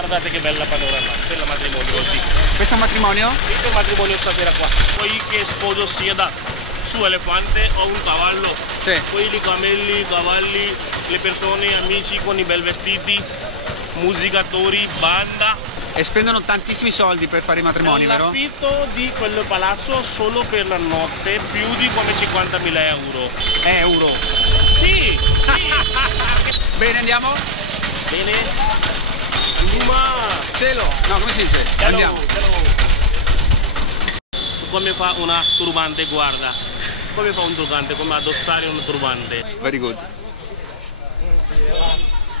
Guardate che bella panorama per il matrimonio oggi. Questo è un matrimonio? Questo è il matrimonio stasera qua. Poi che sposo sieda su elefante o un cavallo. Sì. Poi i camelli, cavalli, le persone, amici con i bel vestiti, musicatori, banda. E spendono tantissimi soldi per fare i matrimoni, vero? L'affitto di quel palazzo solo per la notte più di come 50.000 euro. Euro. Sì, sì. Bene, andiamo? Bene. Andiamo. Cielo. No, come si dice? Cielo, Andiamo. cielo. Come fa una turbante, guarda. Come fa un turbante, come addossare un turbante. Very good.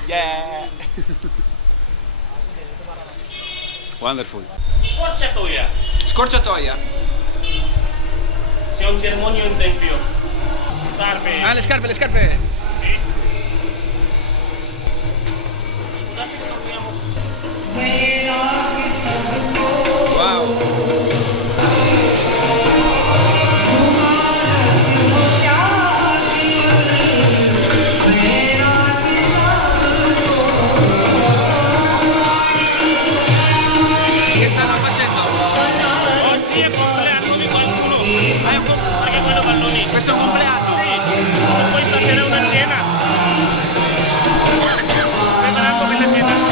Yeah. Wonderful. Scorciatoia. Scorciatoia. C'è un cerimonia in tempio. Scarpe. Ah, le scarpe, le scarpe. Sì. Scusate che torniamo. Wow. Che stanno facendo? Oggi è compleanno di qualcuno. Perché quello balloni. Questo è un compleanno? Sì. Poi stasera una cena. Preparando per la cena.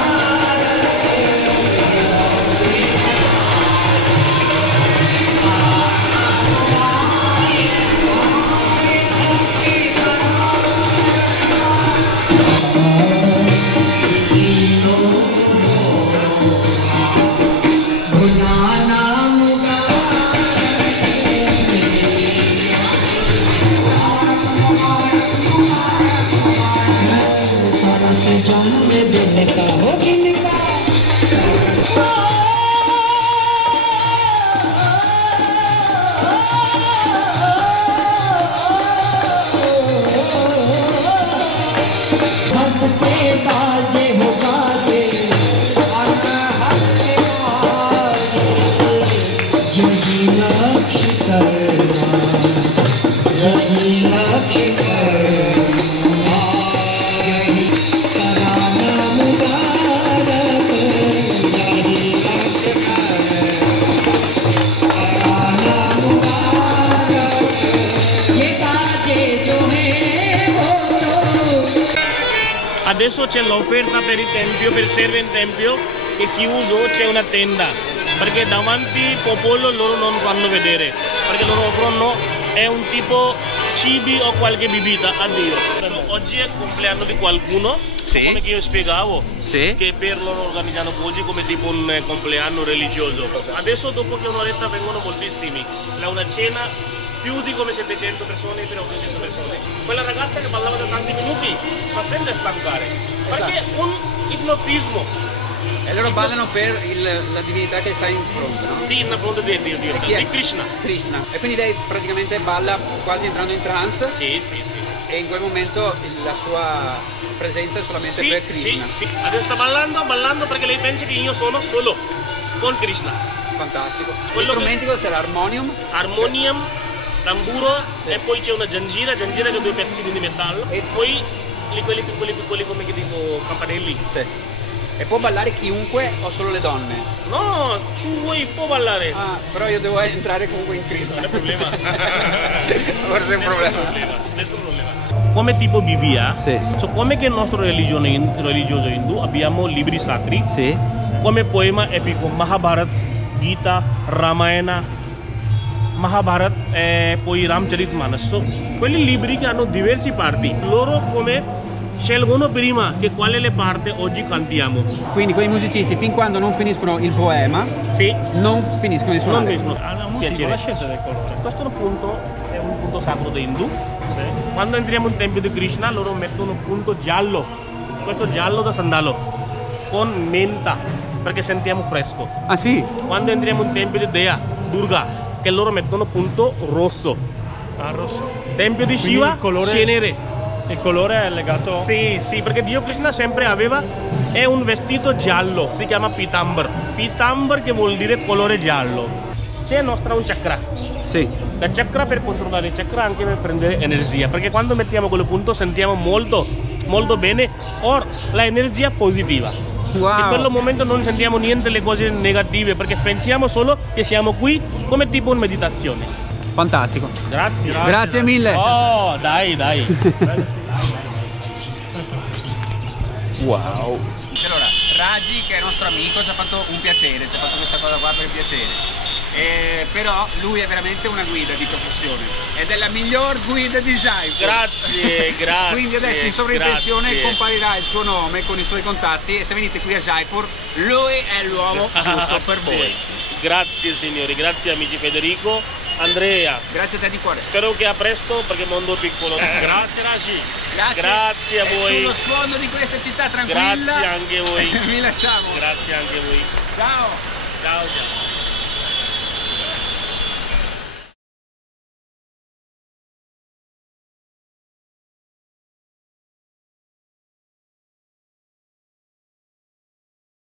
Adesso c'è l'offerta per il tempio, per serve in tempio, e chiuso c'è una tenda, perché davanti al popolo loro non fanno vedere, perché loro offrono è un tipo cibi o qualche bibita a Dio. Oggi è il compleanno di qualcuno, sì, come che io spiegavo, sì, che per loro organizzano così come tipo un compleanno religioso. Adesso dopo che un'oretta vengono moltissimi, è una cena più di come 700 persone per 800 persone. Quella ragazza che ballava da tanti minuti fa sempre stancare, perché è un ipnotismo. E loro ballano per la divinità che sta in fronte, no? Sì, in fronte di Krishna. Krishna. E quindi lei praticamente balla quasi entrando in trance. Sì, sì, sì. E in quel momento la sua presenza è solamente per Krishna. Sì, sì. Adesso sta ballando perché lei pensa che io sono solo con Krishna. Fantastico. Gli strumenti cosa c'è? L'armonium? Armonium, tamburo, sì, e poi c'è una giangira che ha due pezzini di metallo, e poi quelli piccoli come che dico campanelli. Sì. E può ballare chiunque o solo le donne? No, tu puoi ballare. Ah, però io devo entrare comunque in Krishna. Non è problema. Forse è un problema. Nessun problema. Come tipo Bibbia, sì, come che il nostro religioso indù abbiamo libri sacri, sì, come poema epico, Mahabharat, Gita, Ramayana, Mahabharat e poi Ramcharitmanas. Quelli libri che hanno diverse parti. Loro come scelgono prima che quale le parte oggi cantiamo. Quindi quei musicisti fin quando non finiscono il poema, sì, non finiscono di suonare. Non finiscono. La scelta del colore. Questo è un punto sacro dei Hindu. Sì. Quando entriamo in tempio di Krishna loro mettono un punto giallo, questo giallo da sandalo, con menta, perché sentiamo fresco. Ah sì? Quando entriamo in tempio di Dea, Durga, che loro mettono punto rosso. Ah, rosso. Tempio di Shiva, cenere. Il colore è legato? Sì, sì, perché Dio Krishna sempre aveva un vestito giallo, si chiama Pitambar. Pitambar che vuol dire colore giallo. C'è nostra un chakra. Sì. La chakra per controllare il chakra anche per prendere energia, perché quando mettiamo quello punto sentiamo molto bene, o la energia positiva. Wow. In quel momento non sentiamo niente le cose negative perché pensiamo solo che siamo qui come tipo in meditazione. Fantastico. Grazie. Grazie mille. Oh, dai. Wow. Allora, Raji, che è nostro amico, ci ha fatto un piacere, ci ha fatto questa cosa qua per il piacere. Però lui è veramente una guida di professione ed è la miglior guida di Jaipur. Grazie. Quindi adesso in sovraimpressione comparirà il suo nome con i suoi contatti e se venite qui a Jaipur lui è l'uomo giusto per voi. Grazie signori, grazie amici Federico, Andrea. Grazie a te di cuore. Spero che a presto perché il mondo è piccolo. Grazie Raji. Grazie a voi. Sullo sfondo di questa città tranquilla. Grazie anche a voi. Vi lasciamo. Grazie anche a voi. Ciao. Ciao.